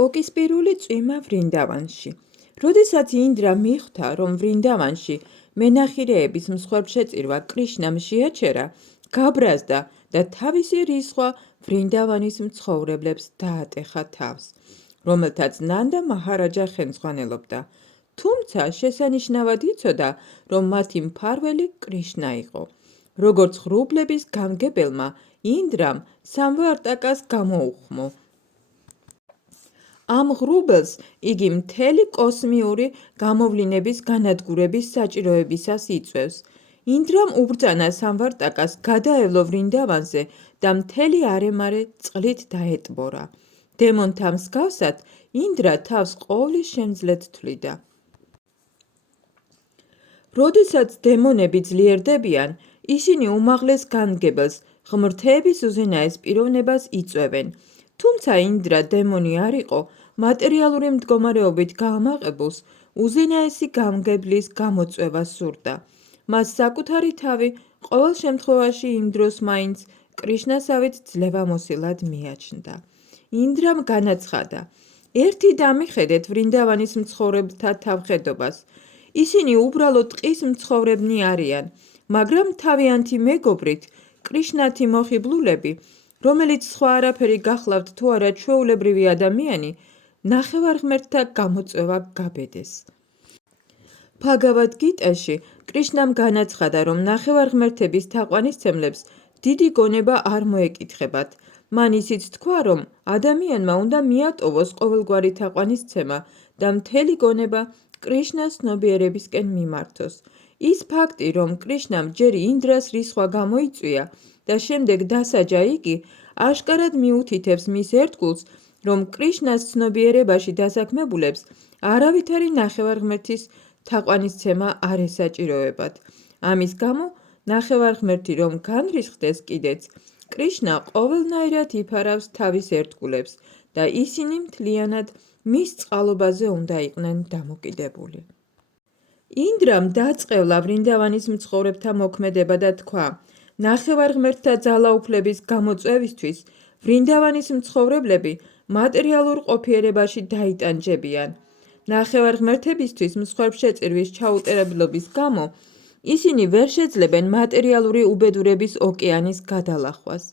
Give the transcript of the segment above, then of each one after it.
კოკისპირული წვიმა ვრინდავანში. როდესაც ინდრა მიხვდა, რომ ვრინდავანში მენახირეების მსხვერპლშეწირვა კრიშნამ შეაჩერა, გაბრაზდა და თავისი რისხვა ვრინდავანის მცხოვრებლებს დაატეხა თავს, რომელთაც ნანდა მაჰარაჯა ხელმძღვანელობდა. თუმცა შესანიშნავად იცოდა, რომ მათი მფარველი კრიშნა იყო. როგორც ღრუბლების გამგებელმა, ინდრამ სამვარტაკას გამოუხმო. ამ ღრუბელს იგი მთელი კოსმიური გამოვლინების განადგურების საჭიროებისას იწვევს. ინდრამ უბრძანა სამვარტაკას გადაევლო ვრინდავანზე და მთელი არემარე წყლით დაეტბორა. დემონთა მსგავსად, ინდრა თავს ყოვლის შემძლედ თვლიდა. როდესაც დემონები ძლიერდებიან, ისინი უმაღლეს განმგებელს, ღმრთების უზენაეს პიროვნებას იწვევენ. თუმცა ინდრა დემონი არ იყო, მატერიალური მდგომარეობით გაამაყებულს უზენაესი გამგებლის გამოწვევა სურდა. მას საკუთარი თავი ყოველ შემთხვევაში იმ დროს მაინც კრიშნასავით ძლევამოსილად მიაჩნდა. ინდრამ განაცხადა: ერთი დამიხედეთ ვრინდავანის მცხოვრებთა თავხედობას. ისინი უბრალოდ ტყის მცხოვრებნი არიან, მაგრამ თავიანთი მეგობრით, კრიშნათი მოხიბლულები, რომელიც სხვა არაფერი გახლავთ თუ არა ჩვეულებრივი ადამიანი, ნახევარღმერთთა გამოწვევა გაბედეს. ბჰაგავად გიტაში კრიშნამ განაცხადა, რომ ნახევარღმერთების თაყვანისცემლებს დიდი გონება არ მოეკითხებათ. მან ისიც თქვა, რომ ადამიანმა უნდა მიატოვოს ყოველგვარი თაყვანისცემა და მთელი გონება კრიშნას ცნობიერებისკენ მიმართოს. ის ფაქტი, რომ კრიშნამ ჯერ ინდრას რისხვა გამოიწვია და შემდეგ დასაჯა იგი, აშკარად მიუთითებს მის ერთგულს, რომ კრიშნას ცნობიერებაში დასაქმებულებს არავითარი ნახევარღმერთის თაყვანისცემა არ ესაჭიროებათ. ამის გამო, ნახევარღმერთი რომ განრისხდეს კიდეც, კრიშნა ყოველნაირად იფარავს თავის ერთგულებს და ისინი მთლიანად მის წყალობაზე უნდა იყვნენ დამოკიდებული. ინდრამ დაწყევლა ვრინდავანის მცხოვრებთა მოქმედება და თქვა: ნახევარღმერთთა ძალაუფლების გამოწვევისთვის ვრინდავანის მცხოვრებლები მატერიალურ ყოფიერებაში დაიტანჯებიან. ნახევარღმერთებისთვის მსხვერპლშეწირვის ჩაუტარებლობის გამო ისინი ვერ შეძლებენ მატერიალური უბედურების ოკეანის გადალახვას.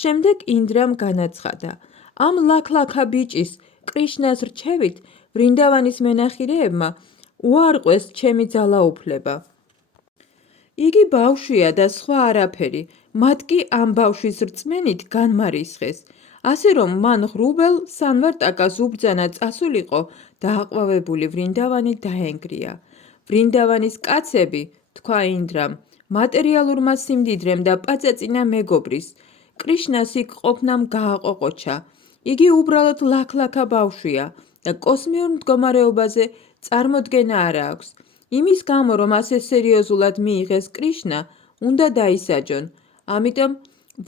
შემდეგ ინდრამ განაცხადა: ამ ლაქლაქა ბიჭის, კრიშნას რჩევით, ვრინდავანის მენახირეებმა უარყვეს ჩემი ძალაუფლება. იგი ბავშვია და სხვა არაფერი, მათ კი ამ ბავშვის რწმენით განმარისხეს. ასე რომ მან ღრუბელ სამვარტაკას უბრძანა წასულიყო და აყვავებული ვრინდავანი დაენგრია. ვრინდავანის კაცები, თქვა ინდრამ, მატერიალურმა სიმდიდრემ და პაწაწინა მეგობრის, კრიშნას იქ ყოფნამ გააყოყოჩა. იგი უბრალოდ ლაქლაქა ბავშვია და კოსმიურ მდგომარეობაზე წარმოდგენა არ აქვს. იმის გამო, რომ ასე სერიოზულად მიიღეს კრიშნა, უნდა დაისაჯონ. ამიტომ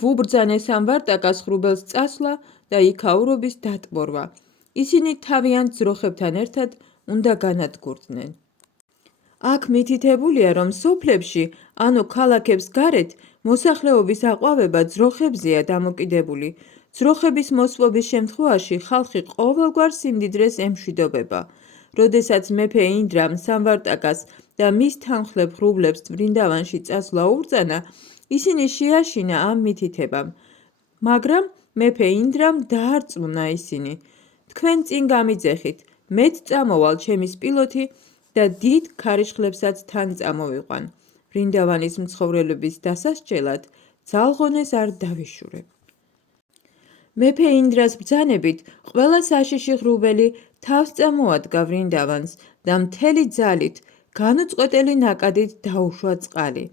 ვუბრძანე სამვარტაკას ღრუბელს წასვლა და იქაურობის დატბორვა. ისინი თავიანთ ძროხებთან ერთად უნდა განადგურდნენ. აქ მითითებულია, რომ სოფლებში, ანუ ქალაქებს გარეთ, მოსახლეობის აყვავება ძროხებზეა დამოკიდებული. ძროხების მოსპობის შემთხვევაში ხალხი ყოველგვარ სიმდიდრეს ემშვიდობება. როდესაც მეფე ინდრამ სამვარტაკას და მის თანმხლებ ღრუბლებს ვრინდავანში წასვლა უბრძანა, ისინი შეაშინა ამ მითითებამ, მაგრამ მეფე ინდრამ დაარწმუნა ისინი: თქვენ წინ გამიძეხით, მეც წამოვალ ჩემი სპილოთი და დიდ ქარიშხლებსაც თან წამოვიყვან. ვრინდავანის მცხოვრებლების დასასჯელად ძალღონეს არ დავიშურებ. მეფე ინდრას ბრძანებით ყველა საშიში ღრუბელი თავს წამოადგა ვრინდავანს და მთელი ძალით, განუწყვეტელი ნაკადით დაუშვა წყალი.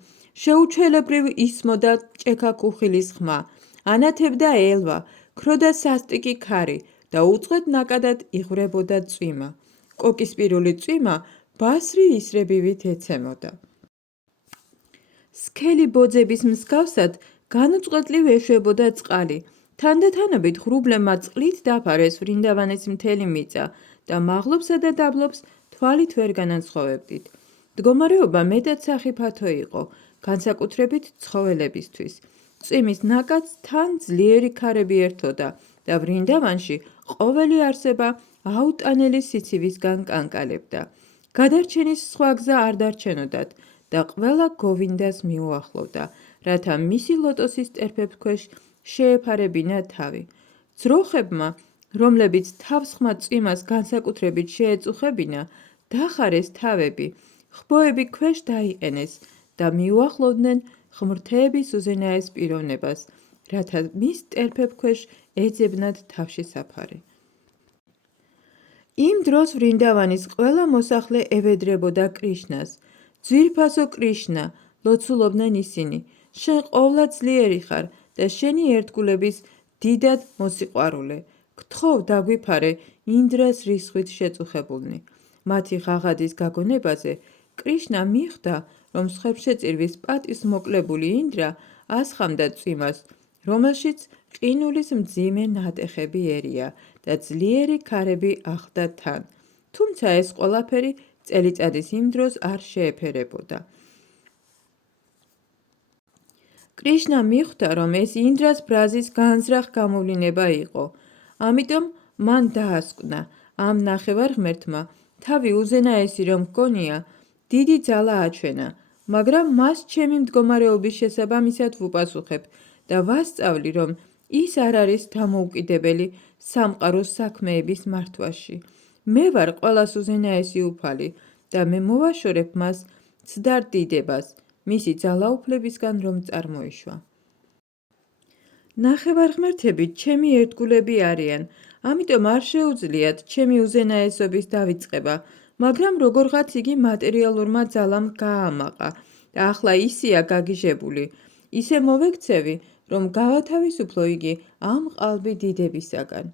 შეუჩვეულებრივ ისმოდა ჭექა-ქუხილის ხმა, ანათებდა ელვა, ქროდა სასტიკი ქარი და უწყვეტ ნაკადად იღვრებოდა წვიმა. კოკისპირული წვიმა ბასრი ისრებივით ეცემოდა. სქელი ბოძების მსგავსად განუწყვეტლივ ეშვებოდა წყალი. თანდათანობით ღრუბლებმა წყლით დაფარეს ვრინდავანის მთელი მიწა და მაღლობსა და დაბლობს თვალით ვერ განასხვავებდით. მდგომარეობა მეტად სახიფათო იყო, განსაკუთრებით ცხოველებისთვის. წვიმის ნაკადს თან ძლიერი ქარები ერთოდა და ვრინდავანში ყოველი არსება აუტანელი სიცივისგან კანკალებდა. გადარჩენის სხვა გზა არ დარჩენოდათ და ყველა გოვინდას მიუახლოვდა, რათა მისი ლოტოსის ტერფებს ქვეშ შეეფარებინა თავი. ძროხებმა, რომლებიც თავსხმა წვიმას განსაკუთრებით შეეწუხებინა, დახარეს თავები, ხბოები ქვეშ დაიყენეს და მიუახლოვდნენ ღმრთების უზენაეს პიროვნებას, რათა მის ტერფებს ქვეშ ეძებნათ თავშესაფარი. იმ დროს ვრინდავანის ყველა მოსახლე ევედრებოდა კრიშნას. ძვირფასო კრიშნა, ლოცულობდნენ ისინი, შენ ყოვლად ძლიერი ხარ და შენი ერთგულების დიდად მოსიყვარულე. გთხოვ დაგვიფარე ინდრას რისხვით შეწუხებულნი. მათი ღაღადის გაგონებაზე კრიშნა მიხვდა, რომ სხვებშეწირვის პატის მოკლებული ინდრა ასხამდა წვიმას, რომელშიც ყინულის მძიმე ნატეხები ერია და ძლიერი ქარები ახლდა თან, თუმცა ეს ყველაფერი წელიწადის იმ დროს არ შეეფერებოდა. კრიშნა მიხვდა, რომ ეს ინდრას ბრაზის განზრახ გამოვლინება იყო, ამიტომ მან დაასკვნა, ამ ნახევარ-ღმერთმა თავი უზენაესი რომ ჰგონია, დიდი ძალა აჩვენა, მაგრამ მას ჩემი მდგომარეობის შესაბამისად ვუპასუხებ და ვასწავლი, რომ ის არ არის დამოუკიდებელი სამყაროს საქმეების მართვაში. მე ვარ ყველას უზენაესი უფალი და მე მოვაშორებ მას ცდარ დიდებას, მისი ძალაუფლებისგან რომ წარმოიშვა. ნახევარ-ღმერთები ჩემი ერთგულები არიან, ამიტომ არ შეუძლიათ ჩემი უზენაესობის დავიწყება, მაგრამ როგორღაც იგი მატერიალურმა ძალამ გაამაყა და ახლა ისეა გაგიჟებული, ისე მოვექცევი, რომ გავათავისუფლო იგი ამ ყალბი დიდებისაგან.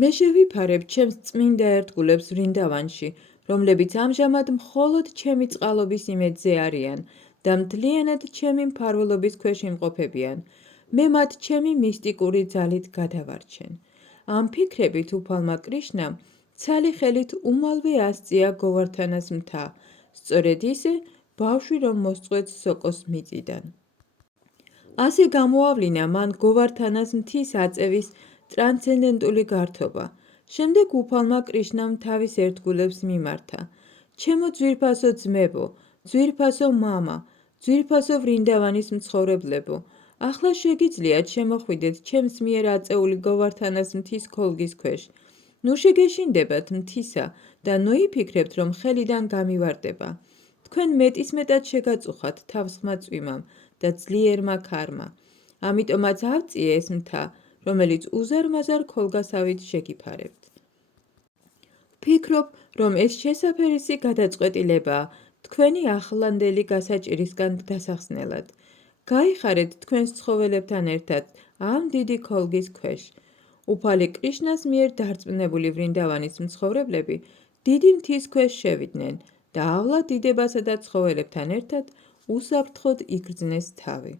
მე შევიფარებ ჩემს წმინდა ერთგულებს ვრინდავანში, რომლებიც ამჟამად მხოლოდ ჩემი წყალობის იმედზე არიან და მთლიანად ჩემი მფარველობის ქვეშ იმყოფებიან. მე მათ ჩემი მისტიკური ძალით გადავარჩენ. ამ ფიქრებით უფალმა კრიშნამ ცალი ხელით უმალვე ასწია გოვართანას მთა, სწორედ ისე ბავშვი რომ მოსწყვეტს სოკოს მიწიდან. ასე გამოავლინა მან გოვართანას მთის აწევის ტრანსცენდენტული გართობა. შემდეგ უფალმა კრიშნამ თავის ერთგულებს მიმართა. ჩემო ძვირფასო ძმებო, ძვირფასო მამა, ძვირფასო ვრინდავანის მცხოვრებლებო, ახლა შეგიძლიათ შემოხვიდეთ ჩემს მიერ აწეული გოვართანას მთის ქოლგის ქვეშ. ნუ შეგეშინდებათ მთისა და ნოიფიქრებთ, რომ ხელიდან გამივარდება. თქვენ მეტისმეტად შეგაწუხათ თავსხმა წვიმამ და ძლიერმა ქარმა. ამიტომაც ავწიე ეს მთა, რომელიც უზარმაზარ ქოლგასავით შეგიფარებთ. ვფიქრობ, რომ ეს შესაფერისი გადაწყვეტილებაა თქვენი ახლანდელი გასაჭირისგან დასახსნელად. გაიხარეთ თქვენს ცხოველებთან ერთად ამ დიდი ქოლგის ქვეშ. უფალი კრიშნას მიერ დარწმუნებული ვრინდავანის მცხოვრებლები დიდი მთის ქვეშ შევიდნენ და ავლა დიდებასა და ცხოველებთან ერთად უსაფრთხოდ იგრძნეს თავი.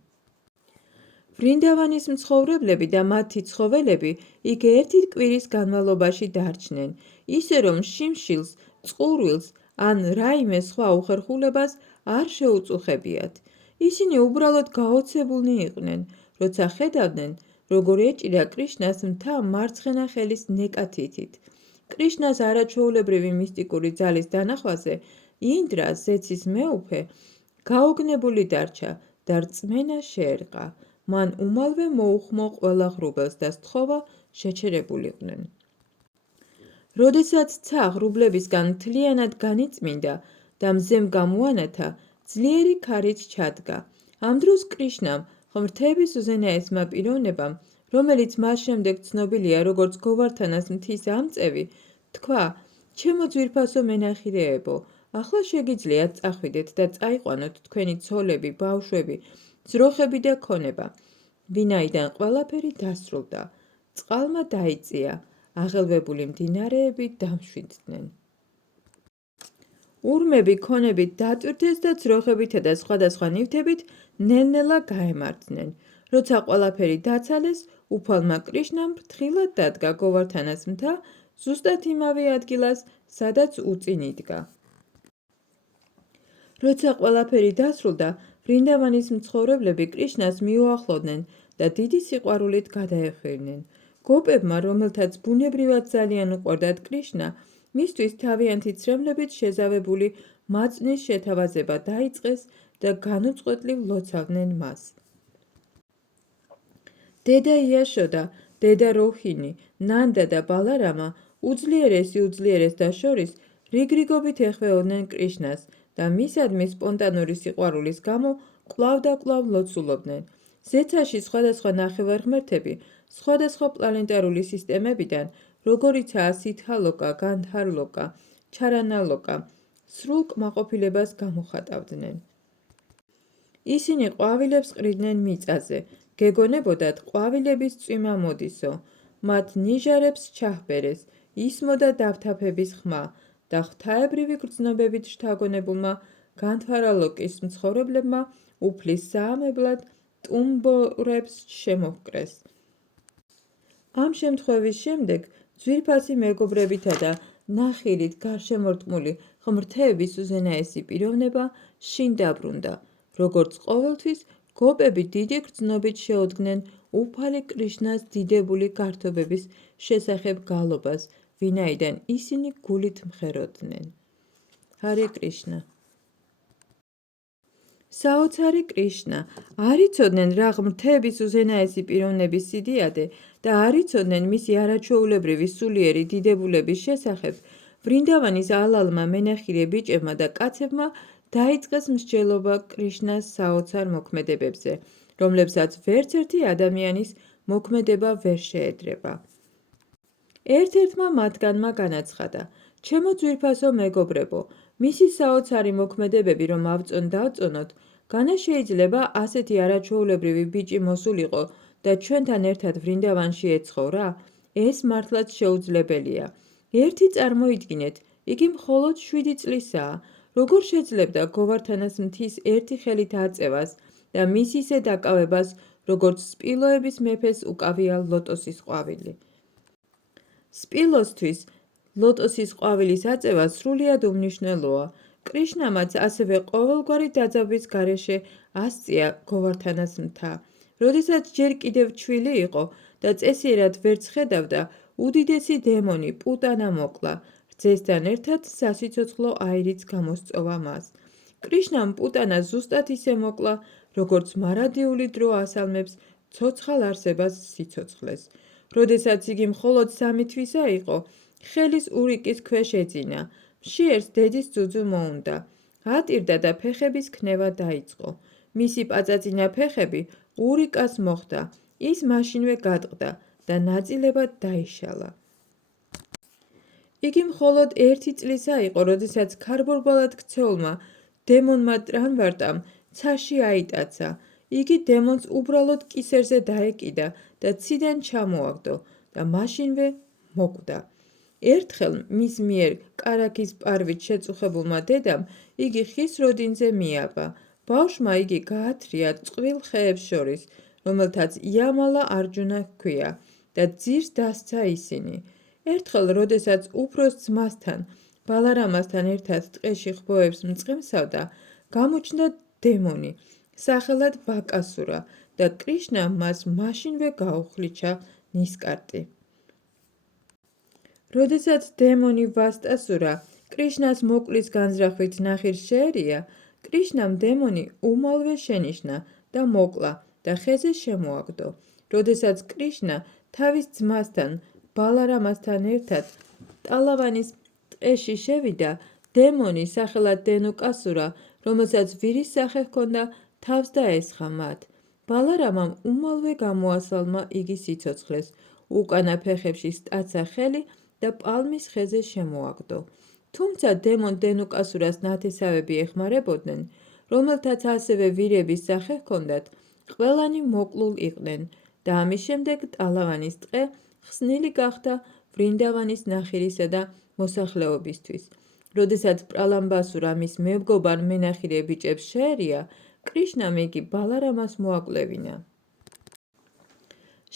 ვრინდავანის მცხოვრებლები და მათი ცხოველები იქ ერთი კვირის განმავლობაში დარჩნენ, ისე რომ შიმშილს, წყურვილს ან რაიმე სხვა უხერხულებას არ შეუწუხებიათ. ისინი უბრალოდ გაოცებულნი იყვნენ, როცა ხედავდნენ, როგორ ეჭირა კრიშნას მთა მარცხენა ხელის ნეკათითით. კრიშნას არაჩვეულებრივი მისტიკური ძალის დანახვაზე ინდრა, ზეცის მეუფე, გაოგნებული დარჩა და რწმენა შეერყა. მან უმალვე მოუხმო ყველა ღრუბელს და სთხოვა შეჩერებულიყვნენ. როდესაც ცა ღრუბლებისგან მთლიანად განიწმინდა და მზემ გამოანათა, ძლიერი ქარით ჩადგა. ამ დროს კრიშნამ, ღმრთების უზენაესმა პიროვნებამ, რომელიც მას შემდეგ ცნობილია როგორც გოვართანას მთის ამწევი, თქვა: ჩემო ძვირფასო მენახირეებო, ახლა შეგიძლიათ წახვიდეთ და წაიყვანოთ თქვენი ცოლები, ბავშვები, ძროხები და ქონება. ვინაიდან ყველაფერი დასრულდა, წყალმა დაიწია, აღელვებული მდინარეები დამშვიდდნენ. ურმები ქონებით დატვირთეს და ძროხებითა და სხვადასხვა ნივთებით ნელ-ნელა გაემართნენ. როცა ყველაფერი დაცალეს, უფალმა კრიშნამ ფრთხილად დადგა გოვართანას მთა ზუსტად იმავე ადგილას, სადაც უწინ იდგა. როცა ყველაფერი დასრულდა, ვრინდავანის მცხოვრებლები კრიშნას მიუახლოვდნენ და დიდი სიყვარულით გადაეხვირნენ. გოპებმა, რომელთაც ბუნებრივად ძალიან უყვარდათ კრიშნა, მისთვის თავიანთი ცრემლებით შეზავებული მაწვნის შეთავაზება დაიწყეს და განუწყვეტლივ ლოცავდნენ მას. დედა იაშოდა, დედა როჰინი, ნანდა და ბალარამა უძლიერეს შორის რიგრიგობით ეხვეოდნენ კრიშნას და მისადმი სპონტანური სიყვარულის გამო კვლავ და კვლავ ლოცულობდნენ. ზეცაში სხვადასხვა ნახევარღმერთები სხვადასხვა პლანეტარული სისტემებიდან, როგორიცაა სითჰალოკა, განდჰარლოკა, ჩარანალოკა, სრულ კმაყოფილებას გამოხატავდნენ. ისინი ყვავილებს ყრიდნენ მიწაზე, გეგონებოდათ ყვავილების წვიმა მოდისო, მათ ნიჟარებს ჩაჰბერეს, ისმოდა დავთაფების ხმა და ღვთაებრივი გრძნობებით შთაგონებულმა განდჰარალოკის მცხოვრებლებმა უფლის საამებლად ტუმბორებს შემოჰკრეს. ამ შემთხვევის შემდეგ ძვირფასი მეგობრებითა და ნახირით გარშემორტყმული ღმრთების უზენაესი პიროვნება შინ დაბრუნდა. როგორც ყოველთვის, გოპები დიდი გრძნობით შეუდგნენ უფალი კრიშნას დიდებული გართობების შესახებ გალობას, ვინაიდან ისინი გულით მღეროდნენ. ჰარე კრიშნა. საოცარი კრიშნა, არ იცოდნენ რა ღმრთების უზენაესი პიროვნების სიდიადე და არ იცოდნენ მისი არაჩვეულებრივი სულიერი დიდებულების შესახებ, ვრინდავანის ალალმა მენახირე ბიჭებმა და კაცებმა დაიწყეს მსჯელობა კრიშნას საოცარ მოქმედებებზე, რომლებსაც ვერცერთი ადამიანის მოქმედება ვერ შეედრება. ერთ-ერთმა მათგანმა განაცხადა: ჩემო ძვირფასო მეგობრებო, მისი საოცარი მოქმედებები რომ დავწონოთ, განა შეიძლება ასეთი არაჩვეულებრივი ბიჭი მოსულიყო და ჩვენთან ერთად ვრინდავანში ეცხოვრა? ეს მართლაც შეუძლებელია. ერთი წარმოიდგინეთ, იგი მხოლოდ 7 წლისაა. როგორ შეძლებდა გოვართანას მთის ერთი ხელით აწევას და მის ისე დაკავებას, როგორც სპილოების მეფეს უკავია ლოტოსის ყვავილი. სპილოსთვის ლოტოსის ყვავილის აწევა სრულიად უმნიშვნელოა. კრიშნამაც ასევე ყოველგვარი დაძაბვის გარეშე ასწია გოვართანას მთა. როდესაც ჯერ კიდევ ჩვილი იყო და წესიერად ვერც ხედავდა, უდიდესი დემონი პუტანა მოკლა. რძესთან ერთად სასიცოცხლო აირიც გამოსწოვა მას. კრიშნამ პუტანა ზუსტად ისე მოკლა, როგორც მარადიული დრო ასალმებს ცოცხალ არსებას სიცოცხლეს. როდესაც იგი მხოლოდ 3 თვისა იყო, ხელის ურიკის ქვეშ ეძინა. მშიერს დედის ძუძუ მოუნდა. ატირდა და ფეხების ქნება დაიწყო. მისი პაწაწინა ფეხები ურიკას მოხვდა. ის მაშინვე გატყდა და ნაწილებად დაიშალა. იგი მხოლოდ 1 წლისა იყო, როდესაც ქარბორბალად ქცეულმა დემონმა ტრანვარტამ ცაში აიტაცა. იგი დემონს უბრალოდ კისერზე დაეკიდა და ციდან ჩამოაგდო და მაშინვე მოკვდა. ერთხელ მის მიერ კარაქის პარვით შეწუხებულმა დედამ იგი ხის როდინზე მიაბა. ბავშვმა იგი გაათრია წყვილ ხეებს შორის, რომელთაც იამალა არჯუნა ჰქვია და ძირს დასცა ისინი. ერთხელ, როდესაც უფროს ძმასთან, ბალარამასთან ერთად ტყეში ხვბოებს მწყემსავდა, გამოჩნდა დემონი, სახელად ბაკასურა და კრიშნამ მას მაშინვე გაუხლიჩა ნისკარტი. როდესაც დემონი ვასტასურა კრიშნას მოკლის განზრახვით ნახირს შეერია, კრიშნამ დემონი უმალვე შენიშნა და მოკლა და ხეზე შემოაგდო. როდესაც კრიშნა თავის ძმასთან, ბალარამასთან ერთად ტალავანის ტყეში შევიდა, დემონი, სახელად დენუკასურა, რომელსაც ვირის სახე ჰქონდა, თავს დაესხა მათ. ბალარამამ უმალვე გამოასალმა იგი სიცოცხლეს, უკანა ფეხებში სტაცა ხელი და პალმის ხეზე შემოაგდო. თუმცა დემონ დენუკასურას ნათესავები ეხმარებოდნენ, რომელთაც ასევე ვირების სახე ჰქონდათ, ყველანი მოკლულ იყვნენ და ამის შემდეგ ტალავანის ტყე ხსნილი გახდა ვრინდავანის ნახირისა და მოსახლეობისთვის. როდესაც პრალამბასურა მის მეგობარ მენახირე ბიჭებს შეერია, კრიშნამ იგი ბალარამას მოაკვლევინა.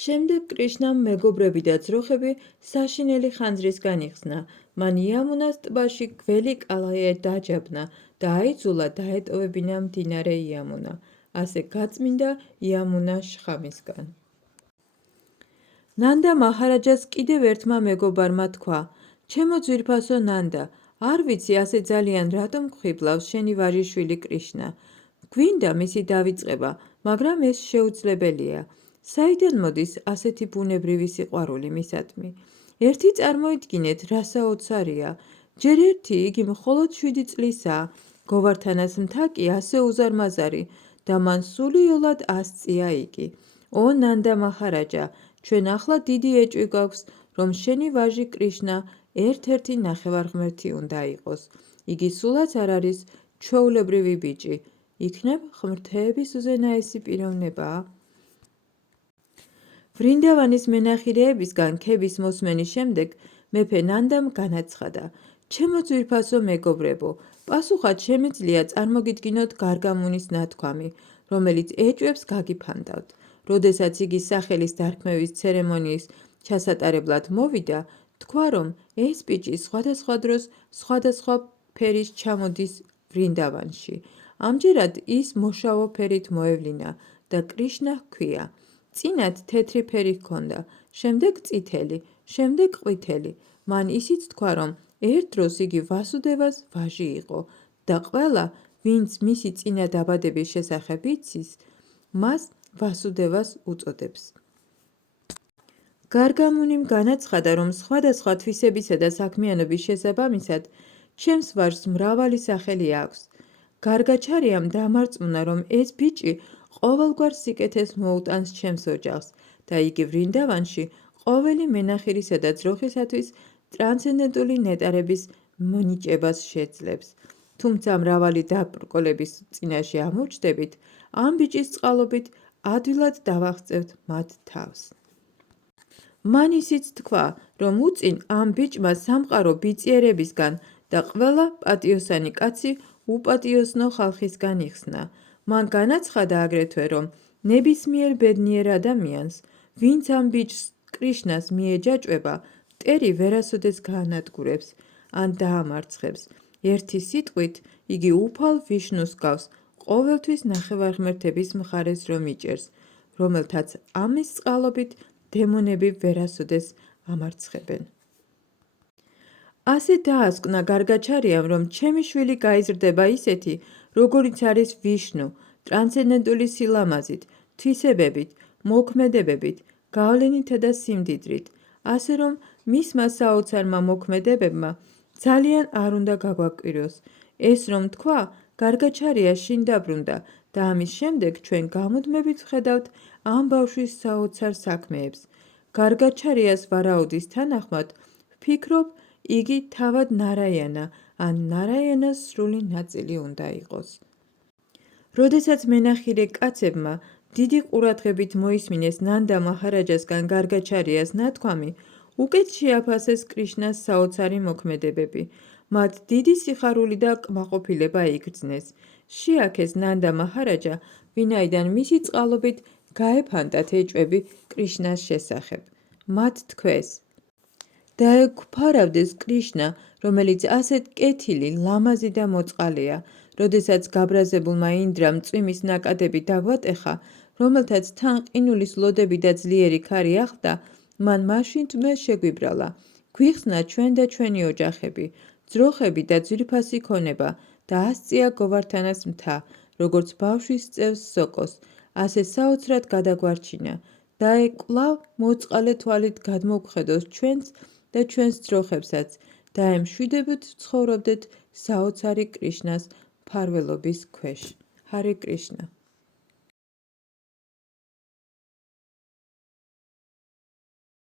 შემდეგ კრიშნამ მეგობრები და ძროხები საშინელი ხანძრისგან იხსნა. მან იამუნას ტბაში გველი კალაი დაჯაბნა და აიძულა დაეტოვებინა მდინარე იამუნა. ასე გაწმინდა იამუნა შხამისგან. ნანდა მაჰარაჯას კიდევ ერთმა მეგობარმა თქვა: ჩემო ძვირფასო ნანდა, არ ვიცი ასე ძალიან რატომ გვხიბლავს შენი ვაჟიშვილი კრიშნა. გვინდა მისი დავიწყება, მაგრამ ეს შეუძლებელია. საიდან მოდის ასეთი ბუნებრივი სიყვარული მისადმი? ერთი წარმოიდგინეთ, რა საოცარია. ჯერ ერთი იგი მხოლოდ 7 წლისაა, გოვართანას მთა კი ასე უზარმაზარი და მან სულიოლად 100 წია იგი. ო ნანდა მაჰარაჯა, ჩვენ ახლა დიდი ეჭვი გვაქვს, რომ შენი ვაჟი კრიშნა ერთ-ერთი ნახევარღმერთი უნდა იყოს. იგი სულაც არ არის ჩვეულებრივი ბიჭი. იქნებ ღმრთების უზენაესი პიროვნებაა? ვრინდავანის მენახირეებისგან ქების მოსმენის შემდეგ მეფე ნანდამ განაცხადა: ჩემო ძვირფასო მეგობრებო, პასუხად შემიძლია წარმოგიდგინოთ გარგამუნის ნათქვამი, რომელიც ეჭვებს გაგიფანტავთ. როდესაც იგი სახელის დარქმევის ცერემონიის ჩასატარებლად მოვიდა, თქვა, რომ ეს ბიჭი სხვადასხვა დროს სხვადასხვა ფერის ჩამოდის ვრინდავანში. ამჯერად ის მოშავო ფერით მოევლინა და კრიშნა ჰქვია. წინათ თეთრი ფერი ჰქონდა, შემდეგ წითელი, შემდეგ ყვითელი. მან ისიც თქვა, რომ ერთ დროს იგი ვასუდევას ვაჟი იყო და ყველა, ვინც მისი წინა დაბადების შესახებ იცის, მას ვასუდევას უწოდებს. გარგამუნიმ განაცხადა, რომ სხვადასხვა თვისებისა და საქმიანობის შესაბამისად ჩემს ვაჟს მრავალი სახელი აქვს. გარგაჩარიამ დამარწმუნა, რომ ეს ბიჭი ყოველგვარ სიკეთეს მოუტანს ჩემს ოჯახს და იგი ვრინდავანში ყოველი მენახირისა და ძროხისათვის ტრანსცენდენტული ნეტარების მინიჭებას შეძლებს. თუმცა მრავალი დაბრკოლების წინაშე ამოჩნდებით, ამ ბიჭის წყალობით ადვილად დავაღწევთ მათ თავს. მან ისიც თქვა, რომ უწინ ამ ბიჭმა სამყარო ბიწიერებისგან და ყველა პატიოსანი კაცი უპატიოსნო ხალხისგან იხსნა. მან განაცხადა აგრეთვე, რომ ნებისმიერ ბედნიერ ადამიანს, ვინც ამ ბიჭს კრიშნას მიეჯაჭვება, მტერი ვერასოდეს გაანადგურებს ან დაამარცხებს. ერთი სიტყვით, იგი უფალ ვიშნუს გავს ყოველთვის ნახევარღმერთების მხარეს რომ იჭერს, რომელთაც ამის წყალობით დემონები ვერასოდეს ამარცხებენ. ასე დაასკვნა გარგაჩარიამ, რომ ჩემი შვილი გაიზრდება ისეთი, როგორიც არის ვიშნუ, ტრანსცენდენტული სილამაზით, თვისებებით, მოქმედებებით, გავლენითა და სიმდიდრით, ასე რომ მისმა საოცარმა მოქმედებებმა ძალიან არ უნდა გაგვაკვიროს. ეს რომ თქვა, გარგაჩარია შინ დაბრუნდა და ამის შემდეგ ჩვენ გამუდმებით ვხედავთ ამ ბავშვის საოცარ საქმეებს. გარგაჩარიას ვარაუდის თანახმად ვფიქრობ, იგი თავად ნარაიანა ან ნარაიანას სრული ნაწილი უნდა იყოს. როდესაც მენახირე კაცებმა დიდი ყურადღებით მოისმინეს ნანდა მაჰარაჯასგან გარგაჩარიას ნათქვამი, უკეთ შეაფასეს კრიშნას საოცარი მოქმედებები. მათ დიდი სიხარული და კმაყოფილება იგრძნეს. შეაქეს ნანდა მაჰარაჯა, ვინაიდან მისი წყალობით გაეფანტათ ეჭვები კრიშნას შესახებ. მათ თქვეს: დაეგვფარავდეს კრიშნა, რომელიც ასეთ კეთილი, ლამაზი და მოწყალეა. როდესაც გაბრაზებულმა ინდრამ წვიმის ნაკადები დაგვატეხა, რომელთაც თან ყინულის ლოდები და ძლიერი ქარი ახლდა, მან მაშინვე შეგვიბრალა. გვიხსნა ჩვენ და ჩვენი ოჯახები, ძროხები და ძვირფასი ქონება და 100 წია გოვართანას მთა, როგორც ბავშვის წევს სოკოს, ასე საოცრად გადაგვარჩინა და კვლავ მოწყალე თვალით გადმოვხედოს ჩვენს და ჩვენს ძროხებსაც და ემშვიდობით ვცხოვრობდეთ საოცარი კრიშნას მფარველობის ქვეშ. ჰარე კრიშნა.